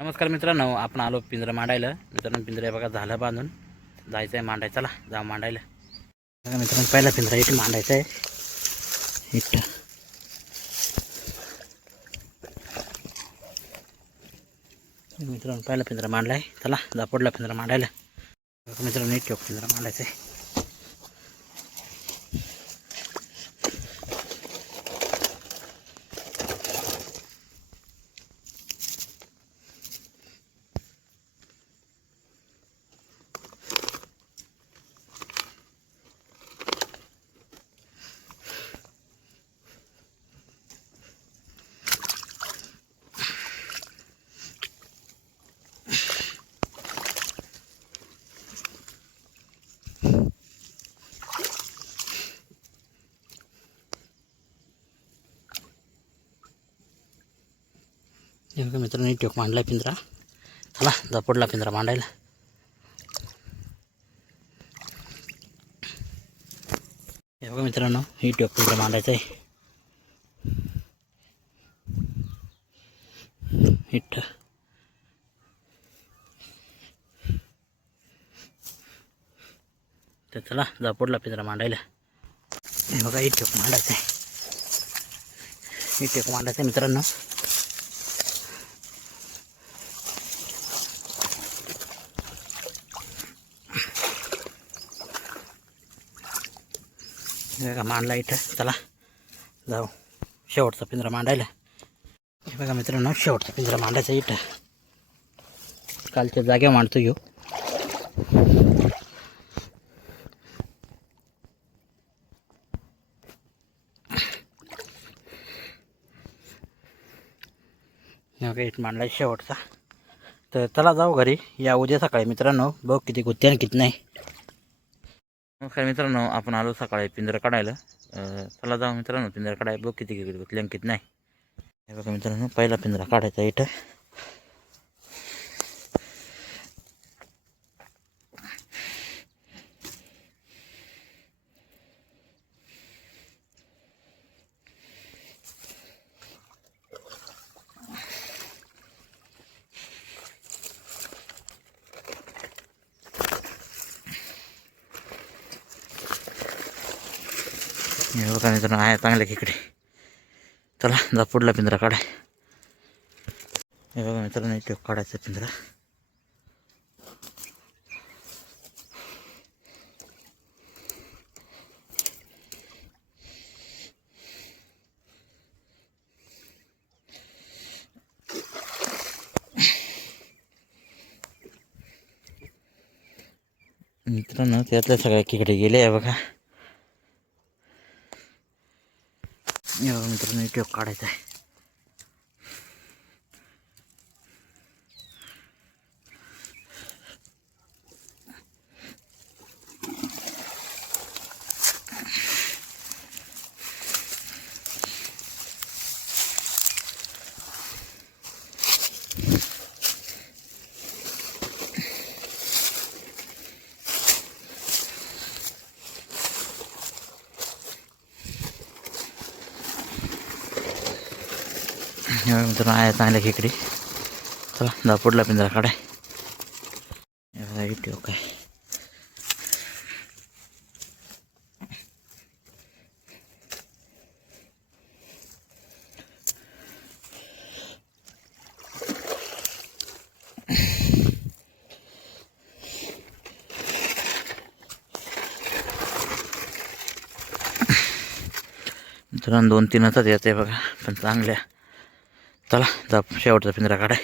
नमस्कार मित्रांनो, आपण आलो पिंजरा मांडायला. मित्रांनो पिंजरा बघा झालं बांधून, जायचं आहे मांडायला. चला जाऊ मांडायला. बघा मित्रांनो, पहिला पिंजरा इथे मांडायचा आहे. इथं मित्रांनो पहिला पिंजरा मांडलाय. चला जा पुढला पिंजरा मांडायला. बघा मित्रांनो, इथे पिंजरा मांडायचा आहे. हे बघा मित्रांनो, इथे मांडलाय पिंजरा. चला जा पुढला पिंजरा मांडायला. हे बघा मित्रांनो, इथे पिंजरा मांडायचा आहे. इथं तर चला जा पुढला पिंजरा मांडायला. हे बघा इथे मांडायचं आहे. इथे मांडायचं आहे मित्रांनो. हे बघा मांडला इथं. चला जाऊ शेवटचा पिंजरा मांडायला. हे बघा मित्रांनो, शेवटचा पिंजरा मांडायचा इथं. कालच्या जागेवर मांडतो घेऊ. हे बघा इथं मांडला शेवटचा. तर चला जाऊ घरी. या उद्या सकाळी मित्रांनो, बघ किती गुत्ते आणि किती नाही. नमस्कार मित्रांनो, आपण आलो सकाळी पिंजरा काढायला. चला जाऊ मित्रांनो पिंजरा काढायला. बघ किती गुतले आणि किती नाही. हे बघा मित्रांनो, पहिला पिंजरा काढायचा इथं. हे बघा मित्रांनो, आहे चांगल्या खेकडे. चला जा पुढला पिंजरा काढाय. हे बघा मित्रांनो, इथे काढायचा पिंजरा. मित्रांनो त्यातल्या सगळ्या खेकडे गेले. आहे बघा. हे बघा मित्रांनो, इथे काढायचा आहे. मित्रांनो आहे चांगल्या खेकडे. चला जा पुढला पिंजरा काढाय. हे बघा इथे काय. मित्रांनो 2-3च येते बघा, पण चांगल्या. चला जा शेवटचा पिंजरा काढाय.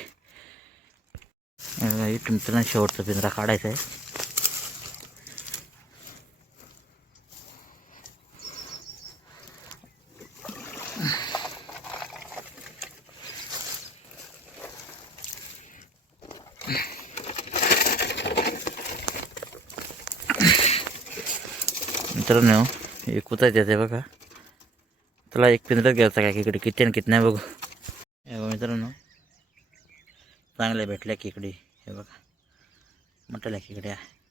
इथून मित्रांनो शेवटचा पिंजरा काढायचा आहे. मित्रांनो हे कुतायचं येते बघा. चला एक पिंजरा घ्यायचा काय खेकडे किती आणि किती नाही बघू. हे बघा मित्रांनो, चांगल्या भेटल्या खेकडे. हे बघा मोठ्या खेकडे आहे.